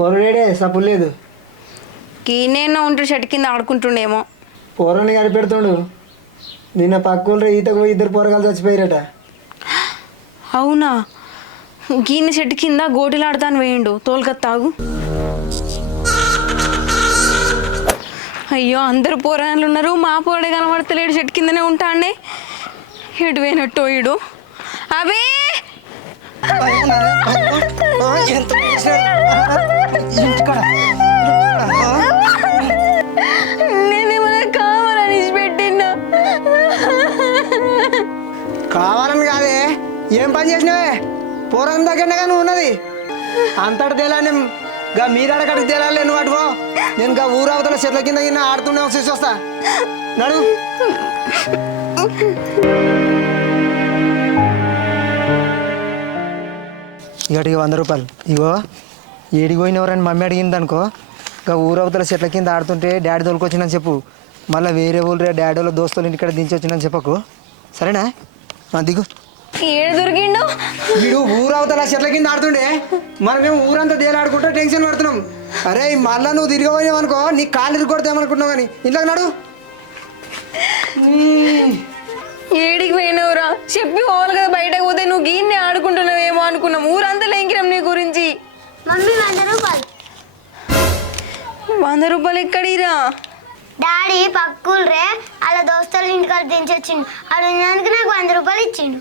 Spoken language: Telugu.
పొరడేడే సప్పు లేదు. కీనేనో ఉంటే చెట్టు కింద ఆడుకుంటుండేమో. పొరని కనిపెడుతుండు. నిన్న పక్కూళ్ళ ఈతకు పోయి 2 పొరగాలు చచ్చిపోయారట. అవునా? గీని చెట్టు కింద గోటిలాడతాను వేయండు తోలుకత్తాగు. అయ్యో అందరు పోరాళ్ళు ఉన్నారు, మా పోరడే కనబడతలేడు, చెట్టు కిందనే ఉంటాండే. ఎటు పోయినట్టు ఇడు. అబే నేనేమన్నా కావాలని పెట్టినా? కావాలని కాదే, ఏం పని చేసినావే? పొరం దగ్గరనే కానీ ఉన్నది అంతటి తేలానే. గా మీరాడకడికి తేలాలే నువ్వు అటుకో. నేను గా ఊరవతల చెట్ల కింద కింద ఆడుతుండే చూసి వస్తా. నడు. ఇక 100 రూపాయలు ఇగో. ఏడికి పోయినవరని మమ్మీ అడిగింది అనుకో, ఇంకా ఊరవతల చెట్ల కింద ఆడుతుంటే డాడీ తోలుకొచ్చిందని చెప్పు. మళ్ళీ వేరే ఊళ్ళో డాడీ వాళ్ళ దోస్తులు ఇంటికాడ దించి వచ్చిందని చెప్పకు, సరేనా? దిగు. ఏడు దొరికిండు. వీడు ఊరవతల చెట్ల కింద ఆడుతుండే, మనమేమో ఊరంతా తేలాడుకుంటూ టెన్షన్ పడుతున్నాం. అరే మళ్ళా నువ్వు తిరిగిపోయావు అనుకో, నీ కాళ్ళు ఇరుకొడతామనుకుంటున్నావు. కానీ ఇంట్లోకి నడు. ఏడికి పోయినవురా? చెప్పి పోవాలి కదా. బయటకు పోతే నువ్వు గీన్ని ఆడుకుంటున్నావేమో అనుకున్నాం. ఊరంతా లేంకిరాం నీ గురించి. మమ్మీ 100 రూపాయలు. 100 రూపాయలు ఎక్కడిరా? డాడీ పక్కూళ్ళే అలా దోస్తుల ఇంటికాడ దించొచ్చిండు. అడిగినందుకు నాకు 100 రూపాయలు ఇచ్చిండు.